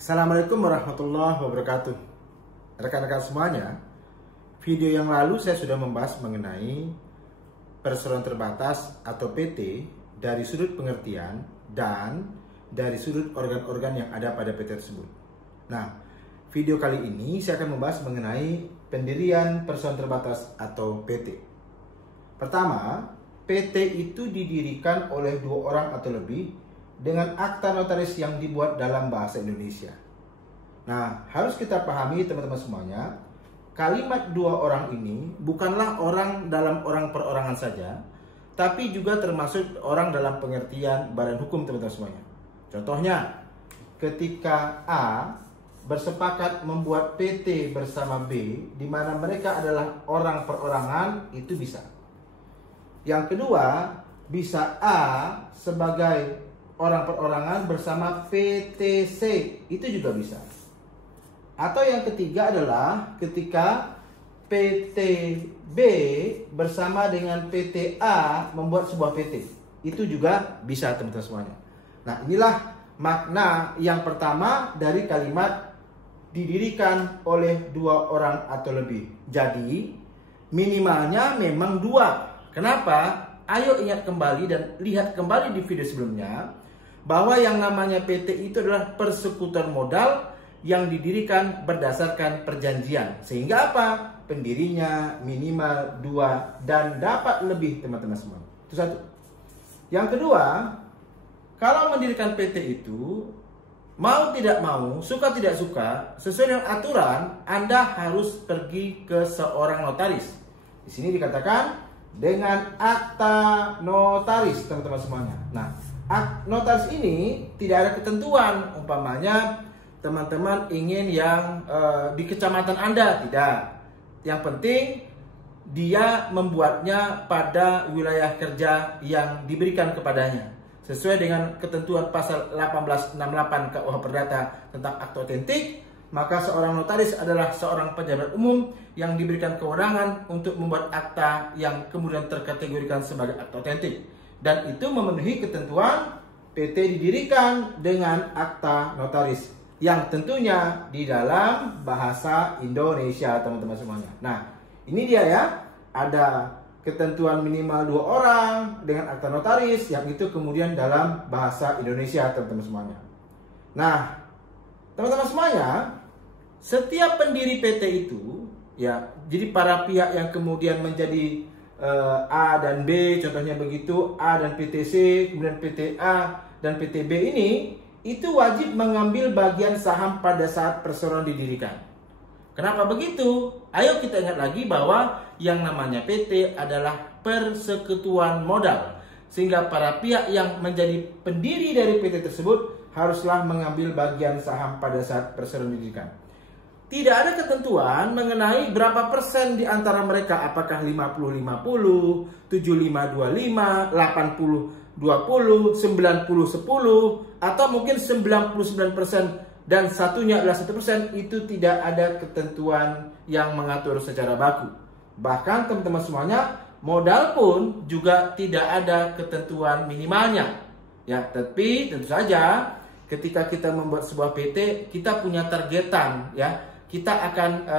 Assalamualaikum warahmatullahi wabarakatuh. Rekan-rekan semuanya, video yang lalu saya sudah membahas mengenai perseroan terbatas atau PT dari sudut pengertian dan dari sudut organ-organ yang ada pada PT tersebut. Nah, video kali ini saya akan membahas mengenai pendirian perseroan terbatas atau PT. Pertama, PT itu didirikan oleh dua orang atau lebih dengan akta notaris yang dibuat dalam bahasa Indonesia. Nah, harus kita pahami teman-teman semuanya, kalimat dua orang ini bukanlah orang dalam orang perorangan saja, tapi juga termasuk orang dalam pengertian badan hukum teman-teman semuanya. Contohnya, ketika A bersepakat membuat PT bersama B, di mana mereka adalah orang perorangan, itu bisa. Yang kedua, bisa A sebagai orang perorangan bersama PTC, itu juga bisa. Atau yang ketiga adalah ketika PTB bersama dengan PTA membuat sebuah PT, itu juga bisa teman-teman semuanya. Nah, inilah makna yang pertama dari kalimat didirikan oleh dua orang atau lebih. Jadi minimalnya memang dua. Kenapa? Ayo ingat kembali dan lihat kembali di video sebelumnya bahwa yang namanya PT itu adalah persekutuan modal yang didirikan berdasarkan perjanjian. Sehingga apa? Pendirinya minimal dua dan dapat lebih teman-teman semua. Itu satu. Yang kedua, kalau mendirikan PT itu mau tidak mau, suka tidak suka, sesuai dengan aturan, Anda harus pergi ke seorang notaris. Di sini dikatakan dengan akta notaris teman-teman semuanya. Nah, notaris ini tidak ada ketentuan, umpamanya teman-teman ingin yang di kecamatan Anda, tidak. Yang penting dia membuatnya pada wilayah kerja yang diberikan kepadanya sesuai dengan ketentuan pasal 1868 KUH Perdata tentang akte otentik. Maka seorang notaris adalah seorang pejabat umum yang diberikan kewenangan untuk membuat akta yang kemudian terkategorikan sebagai akta otentik. Dan itu memenuhi ketentuan PT didirikan dengan akta notaris yang tentunya di dalam bahasa Indonesia teman-teman semuanya. Nah, ini dia ya, ada ketentuan minimal dua orang dengan akta notaris yang itu kemudian dalam bahasa Indonesia teman-teman semuanya. Nah, teman-teman semuanya, setiap pendiri PT itu ya, jadi para pihak yang kemudian menjadi A dan B, contohnya begitu, A dan PTC, kemudian PTA dan PTB ini, itu wajib mengambil bagian saham pada saat perseroan didirikan. Kenapa begitu? Ayo kita ingat lagi bahwa yang namanya PT adalah persekutuan modal, sehingga para pihak yang menjadi pendiri dari PT tersebut haruslah mengambil bagian saham pada saat perseroan didirikan. Tidak ada ketentuan mengenai berapa persen di antara mereka, apakah 50-50, 75-25, 80-20, 90-10, atau mungkin 99% dan satunya adalah 1%, itu tidak ada ketentuan yang mengatur secara baku. Bahkan teman-teman semuanya, modal pun juga tidak ada ketentuan minimalnya. Ya, tapi tentu saja ketika kita membuat sebuah PT, kita punya targetan ya. Kita akan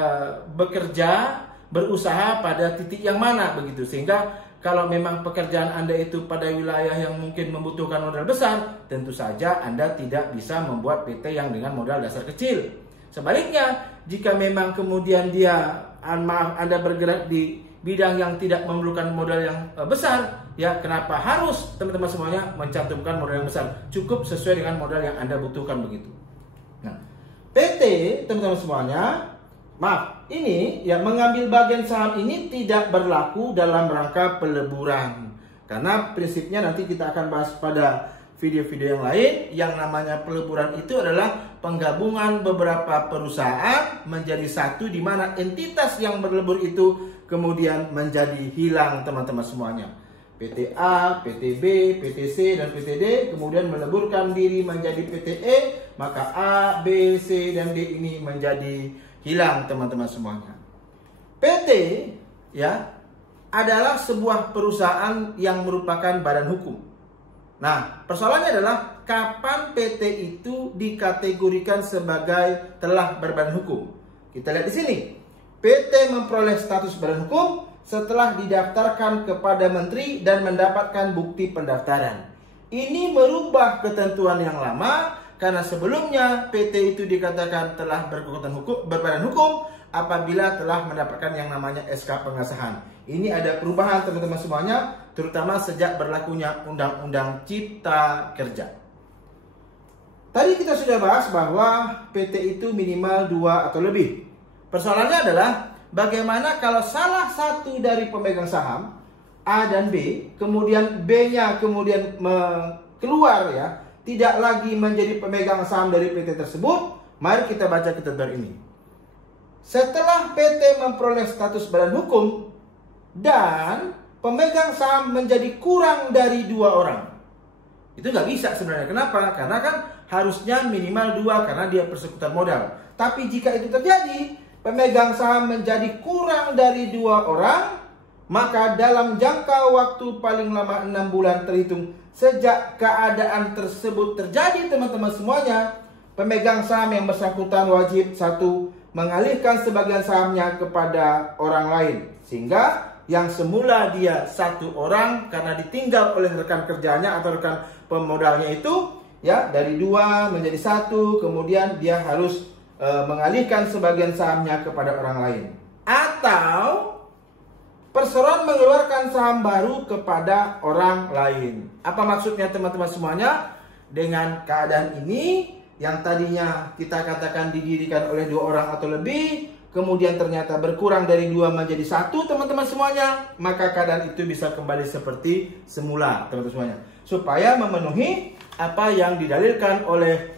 bekerja, berusaha pada titik yang mana begitu. Sehingga kalau memang pekerjaan Anda itu pada wilayah yang mungkin membutuhkan modal besar, tentu saja Anda tidak bisa membuat PT yang dengan modal dasar kecil. Sebaliknya, jika memang kemudian Anda bergerak di bidang yang tidak memerlukan modal yang besar, ya kenapa harus teman-teman semuanya mencantumkan modal yang besar? Cukup sesuai dengan modal yang Anda butuhkan begitu. Nah, PT teman-teman semuanya, maaf, ini ya mengambil bagian saham ini tidak berlaku dalam rangka peleburan. Karena prinsipnya nanti kita akan bahas pada video-video yang lain. Yang namanya peleburan itu adalah penggabungan beberapa perusahaan menjadi satu, di mana entitas yang berlebur itu kemudian menjadi hilang teman-teman semuanya. PT A, PTB, PTC, dan PTD kemudian meleburkan diri menjadi PTE, maka A, B, C, dan D ini menjadi hilang teman-teman semuanya. PT ya adalah sebuah perusahaan yang merupakan badan hukum. Nah, persoalannya adalah kapan PT itu itu dikategorikan sebagai telah berbadan hukum. Kita lihat di sini. PT memperoleh status badan hukum setelah didaftarkan kepada menteri dan mendapatkan bukti pendaftaran. Ini merubah ketentuan yang lama karena sebelumnya PT itu dikatakan telah berbadan hukum apabila telah mendapatkan yang namanya SK pengesahan. Ini ada perubahan teman-teman semuanya, terutama sejak berlakunya Undang-Undang Cipta Kerja. Tadi kita sudah bahas bahwa PT itu minimal 2 atau lebih. Persoalannya adalah bagaimana kalau salah satu dari pemegang saham A dan B, kemudian B-nya kemudian keluar ya, tidak lagi menjadi pemegang saham dari PT tersebut. Mari kita baca ketentuan ini. Setelah PT memperoleh status badan hukum dan pemegang saham menjadi kurang dari 2 orang. Itu nggak bisa sebenarnya. Kenapa? Karena kan harusnya minimal 2 karena dia persekutuan modal. Tapi jika itu terjadi, pemegang saham menjadi kurang dari 2 orang, maka dalam jangka waktu paling lama 6 bulan terhitung sejak keadaan tersebut terjadi, teman-teman semuanya, pemegang saham yang bersangkutan wajib 1. Mengalihkan sebagian sahamnya kepada orang lain, sehingga yang semula dia 1 orang karena ditinggal oleh rekan kerjanya atau rekan pemodalnya itu ya dari 2 menjadi 1, kemudian dia harus mengalihkan sebagian sahamnya kepada orang lain, atau perseroan mengeluarkan saham baru kepada orang lain. Apa maksudnya teman-teman semuanya? Dengan keadaan ini yang tadinya kita katakan didirikan oleh 2 orang atau lebih, kemudian ternyata berkurang dari 2 menjadi 1, teman-teman semuanya, maka keadaan itu bisa kembali seperti semula, teman-teman semuanya, supaya memenuhi apa yang didalilkan oleh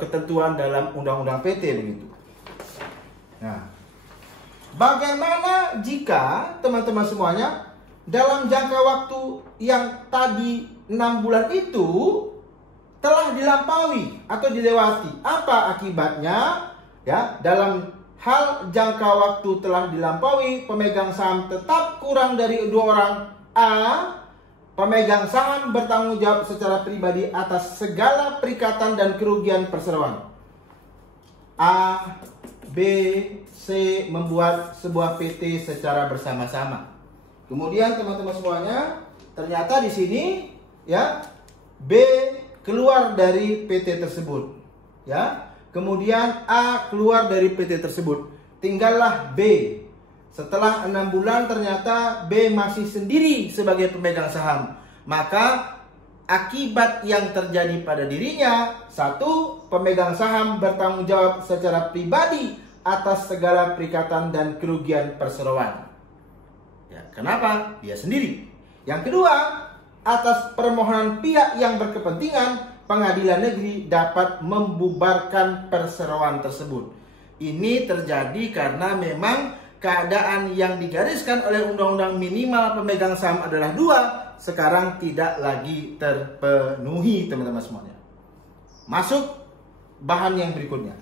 ketentuan dalam Undang-Undang PT begitu. Nah, bagaimana jika teman-teman semuanya dalam jangka waktu yang tadi 6 bulan itu telah dilampaui atau dilewati? Apa akibatnya? Ya, dalam hal jangka waktu telah dilampaui, pemegang saham tetap kurang dari 2 orang. A. Pemegang saham bertanggung jawab secara pribadi atas segala perikatan dan kerugian perseroan. A, B, C membuat sebuah PT secara bersama-sama. Kemudian teman-teman semuanya, ternyata di sini ya B keluar dari PT tersebut. Ya. Kemudian A keluar dari PT tersebut. Tinggallah B. Setelah 6 bulan ternyata B masih sendiri sebagai pemegang saham. Maka akibat yang terjadi pada dirinya, 1. Pemegang saham bertanggung jawab secara pribadi atas segala perikatan dan kerugian perseroan. Ya, kenapa? Dia sendiri. Yang kedua, atas permohonan pihak yang berkepentingan, pengadilan negeri dapat membubarkan perseroan tersebut. Ini terjadi karena memang keadaan yang digariskan oleh undang-undang minimal pemegang saham adalah 2, sekarang tidak lagi terpenuhi, teman-teman semuanya. Masuk bahan yang berikutnya.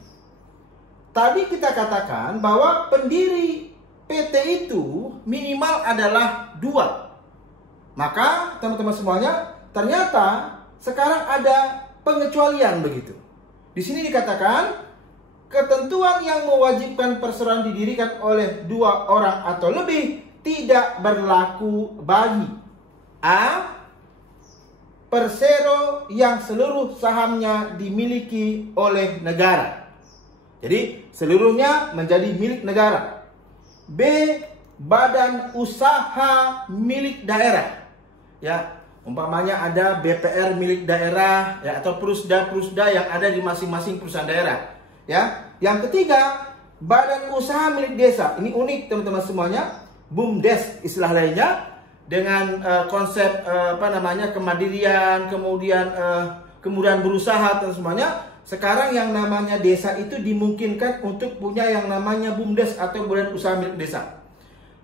Tadi kita katakan bahwa pendiri PT itu minimal adalah 2. Maka teman-teman semuanya, ternyata sekarang ada pengecualian begitu. Di sini dikatakan ketentuan yang mewajibkan perseroan didirikan oleh 2 orang atau lebih tidak berlaku bagi A. Persero yang seluruh sahamnya dimiliki oleh negara. Jadi seluruhnya menjadi milik negara. B. Badan usaha milik daerah. Ya, umpamanya ada BPR milik daerah ya, atau prusda yang ada di masing-masing perusahaan daerah. Ya, yang ketiga, badan usaha milik desa. Ini unik teman-teman semuanya, BUMDes istilah lainnya, dengan konsep kemandirian, kemudian berusaha dan semuanya. Sekarang yang namanya desa itu dimungkinkan untuk punya yang namanya BUMDes atau badan usaha milik desa.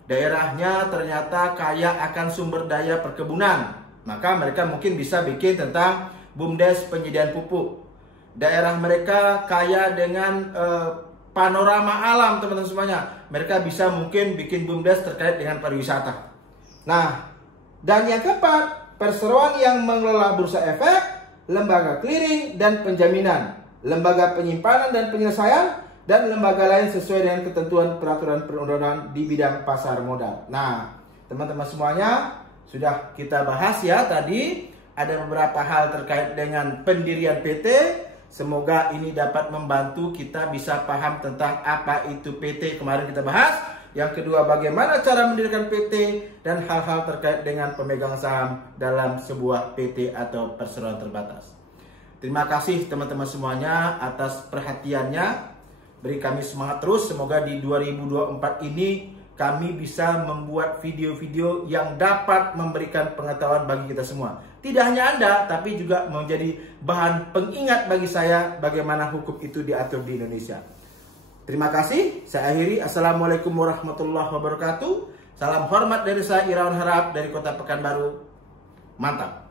Daerahnya ternyata kaya akan sumber daya perkebunan, maka mereka mungkin bisa bikin tentang BUMDes penyediaan pupuk. Daerah mereka kaya dengan panorama alam, teman-teman semuanya. Mereka bisa mungkin bikin BUMDes terkait dengan pariwisata. Nah, dan yang keempat, perseroan yang mengelola bursa efek, lembaga clearing, dan penjaminan. lembaga penyimpanan dan penyelesaian, dan lembaga lain sesuai dengan ketentuan peraturan perundang-undangan di bidang pasar modal. Nah, teman-teman semuanya, sudah kita bahas ya tadi, ada beberapa hal terkait dengan pendirian PT. Semoga ini dapat membantu kita bisa paham tentang apa itu PT, kemarin kita bahas. Yang kedua, bagaimana cara mendirikan PT dan hal-hal terkait dengan pemegang saham dalam sebuah PT atau perseroan terbatas. Terima kasih teman-teman semuanya atas perhatiannya. Beri kami semangat terus. Semoga di 2024 ini kami bisa membuat video-video yang dapat memberikan pengetahuan bagi kita semua. Tidak hanya Anda, tapi juga menjadi bahan pengingat bagi saya bagaimana hukum itu diatur di Indonesia. Terima kasih. Saya akhiri. Assalamualaikum warahmatullahi wabarakatuh. Salam hormat dari saya, Irawan Harahap dari Kota Pekanbaru. Mantap.